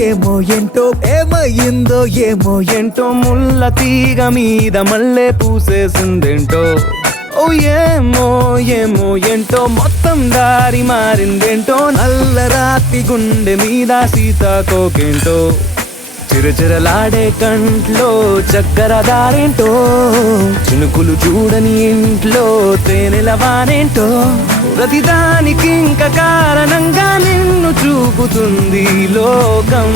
ఏమో ఏంటో ఏమయ్యిందో ఏమో ఏంటో ముళ్ళ తీగ మీద మళ్ళీ పూసేసిందేంటో ఓ ఏమో ఏమో ఏంటో మొత్తం దారి మారిందేంటో నల్లరాతి గుండె మీద సీతాకోకేంటో చిరచిరలాడే కంట్లో చక్కెర దారేంటో చినుకులు చూడని ఇంట్లో తేనెలవానేంటో ప్రతిదానికి ఇంక కారణంగా నిన్ను చూపుతుంది లోకం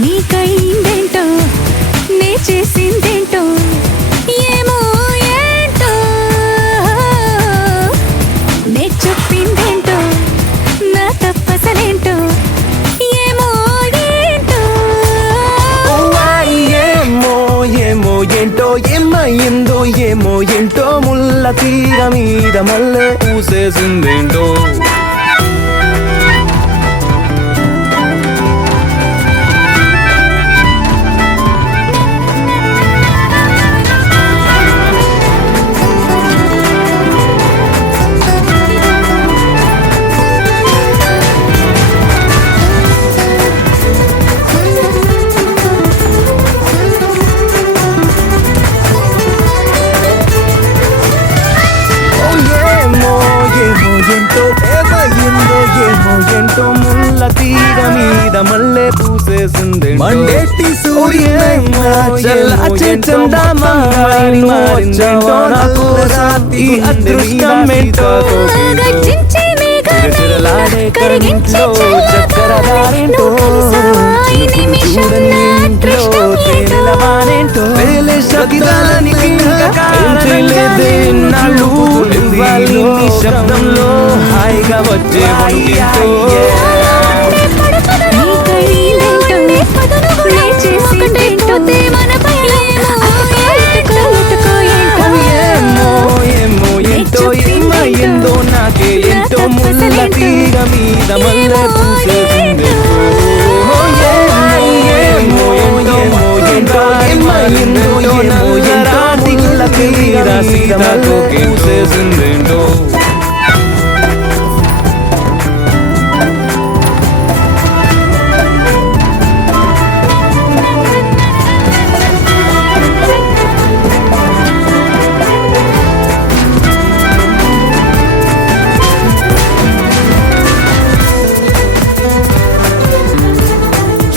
నీకైందేంటో నే చేసిందేంటో ఏమో ఏంటో నే చెప్పిందేంటో నా తప్పసలేంటో ఏమో ఏంటో ఏమో ఏమో ఏంటో ఏమయ్యిందో ఏమో ఏంటో ముళ్ళ తీగ మీద మళ్ళీ పూసేసిందేంటో ఏమయ్యిందో ఏమో ఏంటో ముళ్ళ తీగ మీద మళ్ళీ పూసేసిందేంటో మండేటి సూర్యుడేమో ఈ అదృష్టమేంటో చిరచిరలాడే కంట్లో చక్కెర దారేంటో చినుకులు చూడని ఇంట్లో తేనెలవానేంటో వేలే శబ్దానికి కారణంలేదే నాళ్ళు ఇవ్వాలి నీ శబ్దంలో హాయిగా వచ్చే వణుకేంటో ఏమో ఏంటో ఏమయ్యిందో నాకే ఏంటో ముళ్ళ తీగ మీద మళ్ళీ పూసేసిందేంటో ఏమో ఏంటో ఏమయ్యిందో ఏమో ఏంటో ముళ్ళ తీగ మీద మళ్ళీ పూసేసిందేంటో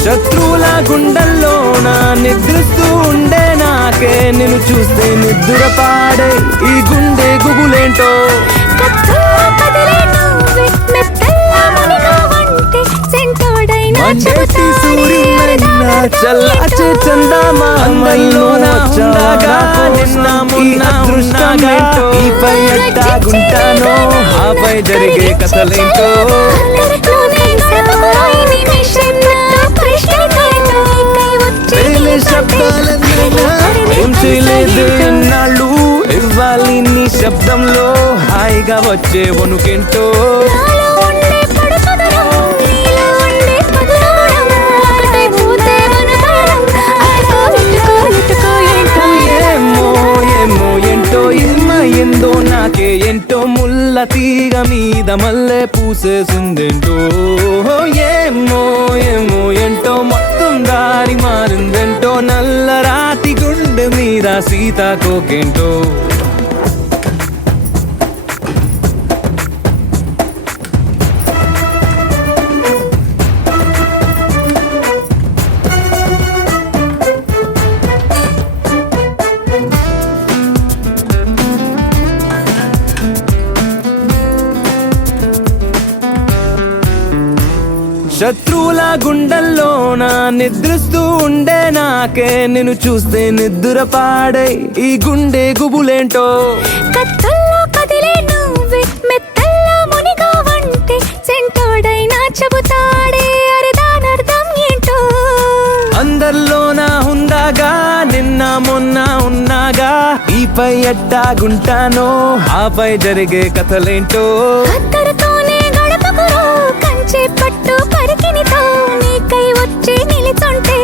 శత్రువుల గుండెల్లో నా నిద్రిస్తూ ఉండే నాకే నిన్ను చూస్తే నిద్ర పాడే ఈ గుండె గుబులేంటో మండేటి సూర్యుడైనా చల్లాచే చందమామలోన ఉండగా నిన్న మొన్న అదృష్టమేంటో ఈపై ఎట్టాగుంటానో ఆపై జరిగే కథలేంటో ఏం చేయలేదు నాళ్ళు ఇవ్వాలి నీ శబ్దంలో హాయిగా వచ్చే వణుకేంటో ఏమో ఏంటో ఏమయ్యిందో నాకే ఏంటో ముళ్ళ తీగ మీద మళ్ళీ పూసేసిందేంటో ఏమో ఏంటో మొత్తం దారి మారిందేంటో నల్లరాతి గుండె మీద సీతాకోకేంటో శత్రువుల గుండెల్లో నా నిద్రిస్తూ ఉండే నాకే నిన్ను చూస్తే నిద్ర పాడే ఈ గుండె గుబులేంటో కత్తుల్లో కదిలే నువ్వే మెత్తల్లో మునిగావంటే సెంటోడైనా చెబుతాడే అరే దానర్థం ఏంటో అందరిలో నా ఉందాగా నిన్న మొన్న ఉన్నాగా ఈపై ఎట్టాగుంటానో ఆపై జరిగే కథలేంటో కంచె పట్టు పరికినితో నీకై వచ్చి నిలిచుంటే